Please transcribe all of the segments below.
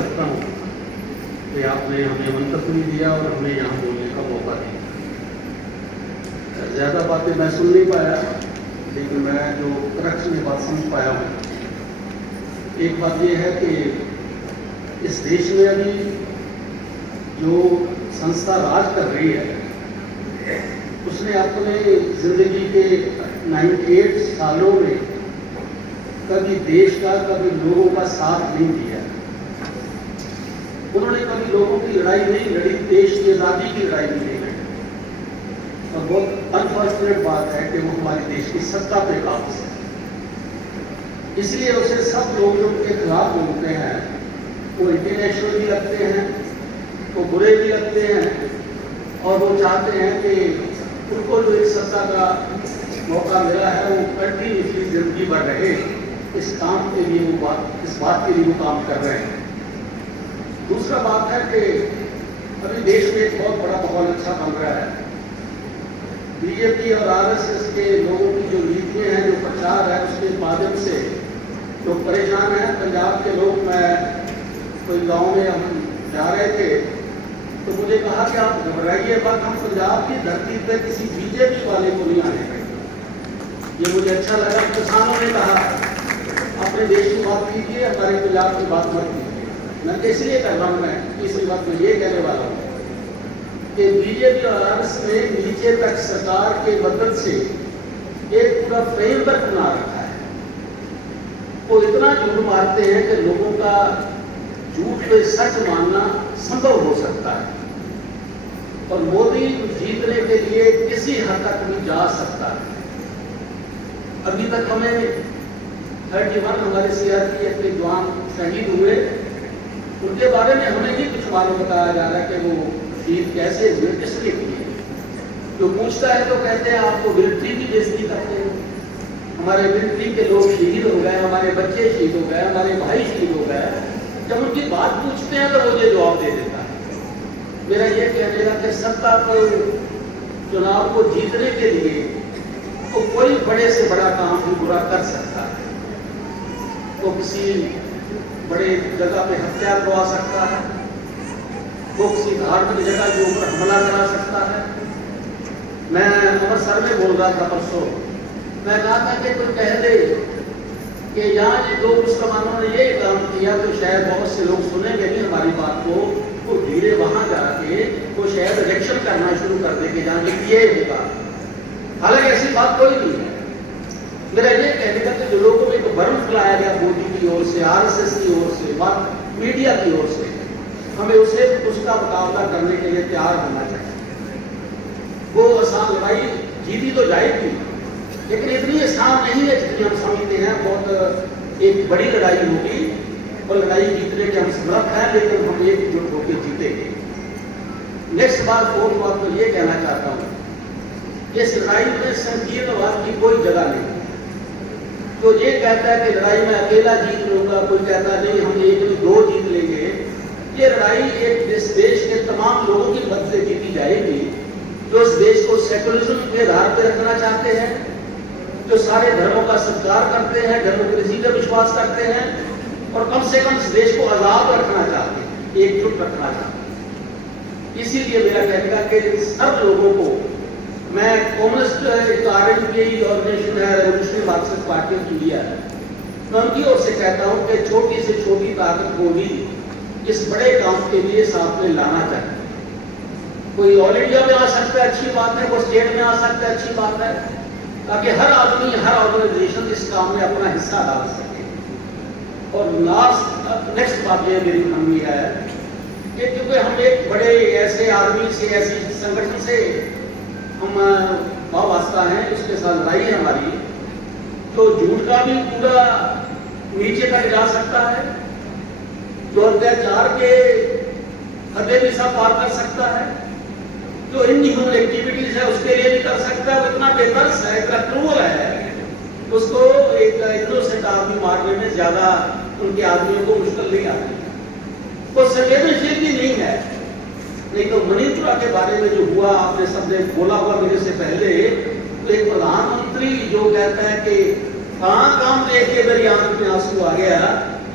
करता हूँ कि आपने हमें मंतव्य दिया और हमें यहाँ बोलने का मौका दिया। ज़्यादा बातें मैं सुन नहीं पाया, लेकिन मैं जो क्रक्स में बात समझ पाया हूँ, एक बात ये है कि इस देश में अभी जो संस्था राज कर रही है, उसने अपने जिंदगी के 98 सालों में कभी देश का, कभी लोगों का साथ नहीं दिया। उन्होंने कभी लोगों की लड़ाई नहीं लड़ी, देश की आजादी की लड़ाई नहीं लड़ी। और बहुत अनफॉर्चुनेट बात है कि वो हमारे देश की सत्ता पे काबू है। इसलिए उसे सब लोग जो उनके खिलाफ बोलते हैं, वो इंटरनेशनल भी लगते हैं, वो बुरे भी लगते हैं, और वो चाहते हैं कि उनको जो एक सत्ता का मौका मिला है वो कंटिन्यूसली जिंदगी भर रहे। इस काम के लिए वो इस बात के लिए वो काम कर रहे हैं। दूसरा बात है कि अभी देश में एक बहुत बड़ा माहौल अच्छा बन रहा है। बीजेपी और आरएसएस के लोगों की जो नीतियां हैं, जो प्रचार है, उसके माध्यम से लोग परेशान हैं। पंजाब के लोग, मैं कोई गांव में हम जा रहे थे तो मुझे कहा कि आप घबराइए मत, हम पंजाब की धरती पर किसी बीजेपी वाले को नहीं आने देंगे। ये मुझे अच्छा लगा। किसानों ने कहा अपने देश की बात कीजिए, हमारे पंजाब की बात मत कीजिए। मैं इसलिए कर रहा हूँ, मैं इसी बात में ये कहने वाला हूँ कि बीजेपी और आरएसएस ने नीचे तक सरकार के मदद से एक पूरा फ्रेमवर्क बना रखा है। वो इतना झूठ मारते हैं कि लोगों का झूठ पे सच मानना संभव हो सकता है। और मोदी जीतने के लिए किसी हद तक भी जा सकता है। अभी तक हमें 31 हमारे सीआरपीएफ के जवान शहीद हुए, उनके बारे में हमें नहीं कुछ मालूम बताया जा रहा है कि वो शहीद कैसे हुए, किसलिए किए। जो पूछता है तो कहते हैं आपको मिलिट्री की बेइज्जती करते हैं। हमारे मिलिट्री के लोग शहीद हो गए, हमारे बच्चे शहीद हो गए, हमारे भाई शहीद हो गए। जब उनकी बात पूछते हैं तो वो ये जवाब दे देता है। मेरा ये कहने का कि सत्ता को, चुनाव को जीतने के लिए तो कोई बड़े से बड़ा काम भी बुरा कर सकता है। वो किसी बड़े जगह पे हत्या करवा सकता है, वो किसी धार्मिक जगह के ऊपर हमला करा सकता है। मैं अमृतसर में बोल रहा था परसों, मैं कहा था कि कोई कह दे कि यहाँ ये 2 मुसलमानों ने ये काम किया तो शायद बहुत से लोग सुनेंगे नहीं हमारी बात को, तो धीरे वहां जाके वो शायद रिएक्शन करना शुरू कर देंगे जहाँ ये किए होगा। हालांकि ऐसी बात कोई नहीं है। मेरा ये कहने का कि जो लोगों में एक भ्रम फैलाया गया मोदी की ओर से, आरएसएस की ओर से, मीडिया की ओर से, हमें उसका मुकाबला करने के लिए तैयार होना चाहिए। वो आसान लड़ाई जीती तो जाएगी, लेकिन इतनी आसान नहीं है जितनी हम समझते हैं। बहुत एक बड़ी लड़ाई होगी और लड़ाई जीतने के हम समर्थ हैं, लेकिन हम एकजुट होकर जीतेंगे। नेक्स्ट बात, फोर्थ बात तो ये कहना चाहता हूँ, इस लड़ाई में संकीर्णवाद की कोई जगह नहीं। तो ये कहता है कि लड़ाई में अकेला जीत लूंगा, कोई कहता है नहीं हम 1 नहीं 2 जीत लेंगे। ये लड़ाई एक इस देश के तमाम लोगों की मदद से जीती जाएगी जो इस देश को सेकुलरिज्म के आधार पर रखना चाहते हैं, जो सारे धर्मों का सत्कार करते हैं, डेमोक्रेसी में विश्वास करते हैं, और कम से कम इस देश को आजाद रखना चाहते हैं, एकजुट रखना चाहते हैं। इसीलिए मेरा कहने का कि सब लोगों को, मैं कम्युनिस्ट एक आरएनपी ऑर्गेनाइजेशन है, revolutionary Marxist party of India है, मैं उनकी ओर से कहता हूं कि छोटी से छोटी ताकत को भी इस बड़े काम के लिए साथ में लाना चाहिए। कोई ऑल इंडिया में आ सकता है, अच्छी बात है, कोई स्टेट में आ सकता है, अच्छी बात है, ताकि हर आदमी, हर ऑर्गेनाइजेशन इस काम में अपना हिस्सा डाल सके। और नेक्स्ट बात यह मेरी मनवी है कि क्योंकि हम एक बड़े ऐसे आदमी से, ऐसी संगठन से हम वाबस्ता हैं, उसके साथ लड़ाई है हमारी, तो झूठ का भी पूरा नीचे तक जा सकता है, जो अत्याचार के हदे भी सब पार कर सकता है, जो इनह्यूमन एक्टिविटीज है उसके लिए भी कर सकता है। वो इतना बेतरस है, इतना क्रूर है, उसको एक इनोसेंट आदमी मारने में ज्यादा उनके आदमियों को मुश्किल नहीं आती। वो संवेदनशील भी नहीं है। नहीं तो मणिपुरा के बारे में जो हुआ, आपने सबने बोला हुआ मेरे से पहले, तो एक प्रधानमंत्री जो कहता है कि कहां देख के मेरी आंख में आंसू आ गया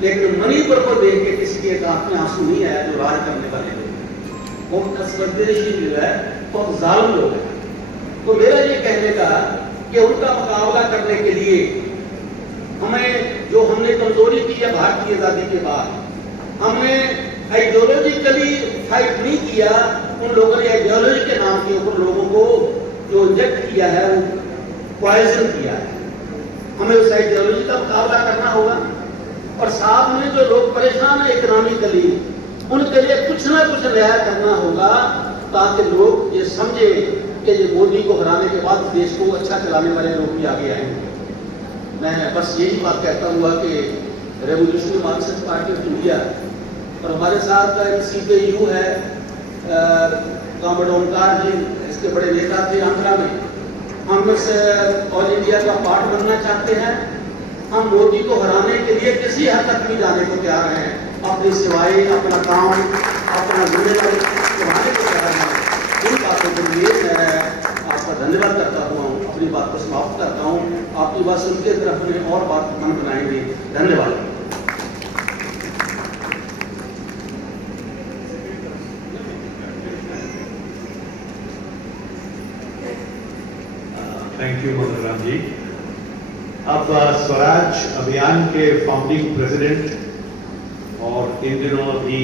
लेकिन मणिपुर को देख के किसी के आंख में आंसू नहीं आया जो राज करने वाले लोग, वो स्वदेशी जो है वो जालिम लोग हैं। तो मेरा ये कहने का कि उनका मुकाबला करने के लिए हमें जो हमने कमजोरी की है भारतीय आजादी के बाद, हमने आइडियोलॉजिकली फाइट नहीं किया। उन लोगों ने आइडियोलॉजी के नाम के ऊपर लोगों को जो इंजेक्ट किया है वो पॉइजन किया है। हमें उस आइडियोलॉजी का मुकाबला करना होगा और साथ में जो लोग परेशान है इकोनॉमिकली उनके लिए कुछ ना कुछ नया करना होगा ताकि लोग ये समझे कि ये मोदी को हराने के बाद देश को अच्छा चलाने वाले लोग भी आगे आएंगे। मैं बस यही बात कहता हुआ कि revolutionary Marxist party of India और हमारे साथ CPU है, कॉमरेड ओमकार जी इसके बड़े नेता थे आंध्रा में। हम इस ऑल इंडिया का पार्ट बनना चाहते हैं। हम मोदी को हराने के लिए किसी हद तक भी जाने को तैयार हैं, अपनी सेवाएं, अपना काम, अपना जिम्मेदारी निभाने को तैयार हैं। इन बातों के लिए मैं आपका धन्यवाद करता हुआ अपनी बात को समाप्त करता हूँ। आपकी बात सुनते तरफ में और बात मन बनाएंगे। धन्यवाद। Thank you Madan Ram ji. अब स्वराज अभियान के फाउंडिंग प्रेसिडेंट और इन दिनों अभी